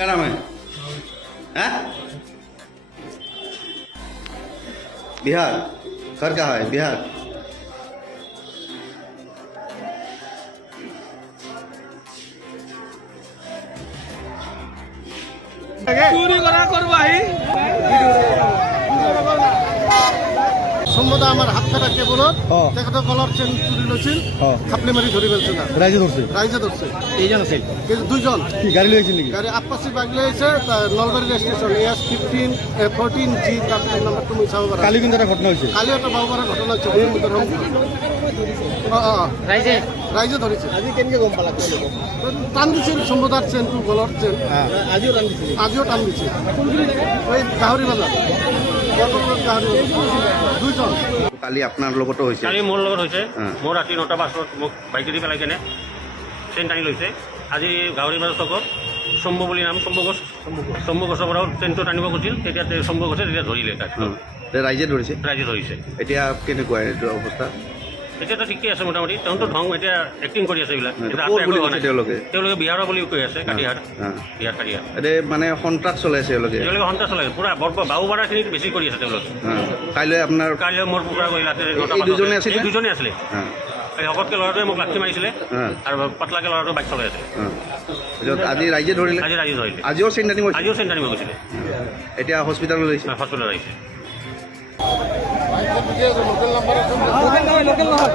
क्या नाम है? हैं? बिहार। घर कहाँ है? बिहार। চুৰি কৰা কৰবো আহি সম্মতা আমাৰ হাত কাটা কেবলত তেখেতৰ কলৰ চেন চুৰি লৈছিল খাপলি মাৰি ধৰি পেলছে না ৰাইজে ধৰছে। ৰাইজে ধৰছে এইজন আছে দুইজন কি গাড়ি লইছিল নাকি? গাড়ী আপাচি বাইক লৈ আহিছে নলবাৰী ষ্টেচন ES15 14G তাৰ নাম্বাৰটো মই চাব পাৰা কালি কিন্তু একটা ঘটনা হয়েছে। কালি এটা পাব পৰা ঘটনা হৈছে ৰাইজে ধৰিছে। আজি কেনেকে গম পালা টান দিছিল সম্মতাৰ চেনটো গলৰ চেন আজিও টান দিছিল আজিও টান দিছে এই গাহৰি বজাৰ গাহৰি দুইজন কালি আপনাৰ লগতো হয়েছে। কালি মোৰ লগত হৈছে হ্যাঁ। মোৰ ৰাতি 9টা বজাত মোক বাইকেদি পেলাই কেনে চেইন টানি লৈছে। আজি গাহৰি বাজাৰ চকত শম্ভু বুলি নাম শম্ভু গছৰ পৰাও চেইনটো টানিব খুজিছিল। তেতিয়া শম্ভু গছে তেতিয়া ধৰিলে তাক ৰাইজে ধৰেছে। ৰাইজে ধৰিছে। এতিয়া কেনেকুৱা এইটো অৱস্থা? এতিয়াতো ঠিকেই আছে মোটামুটি। তেওঁতো ঢং এতিয়া এক্টিং কৰি আছে এইবিলাক। এতিয়া ক'ত আছে বুলি একো হোৱা কৈছে নাই। তেওঁলোকে? তেওঁলোকে বিহাৰৰ বুলি কৈ আছে কাটিহাট হ্যাঁ। কাটিহাট এতে মানে সন্ত্ৰাস চলাইছে তেওঁলোকে। তেওঁলোকে সন্ত্ৰাস চলাইছে পুৰা বাহুবাৰাখিনিত বেছি কৰি আছে তেওঁলোকে। কাইলৈ আপোনাৰ কাইলৈ মোৰ পুৰা কৰি ৰাতি এই দুজনে আছিলে? এই দুজনে আছিলে। হ্যাঁ, এই শকতকৈ ল'ৰাটোৱে মোক লাঠি মাৰিছিলে হ্যাঁ, আৰু পাতলাকৈ ল'ৰাটোৱে বাইক চলাই আছে। হ্যাঁ। তাৰপিছত আজি ৰাইজে ধৰিলে। আজি ৰাইজে ধৰিলে। আজিও চেইন টানিব হৈছে? আজিও চেইন টানিব গৈছিলে। এতিয়া হস্পিটাললৈ লৈছে। হস্পিটেলত আহিছে। লোকেল নাম্বাৰ আছে লোকেল নহয়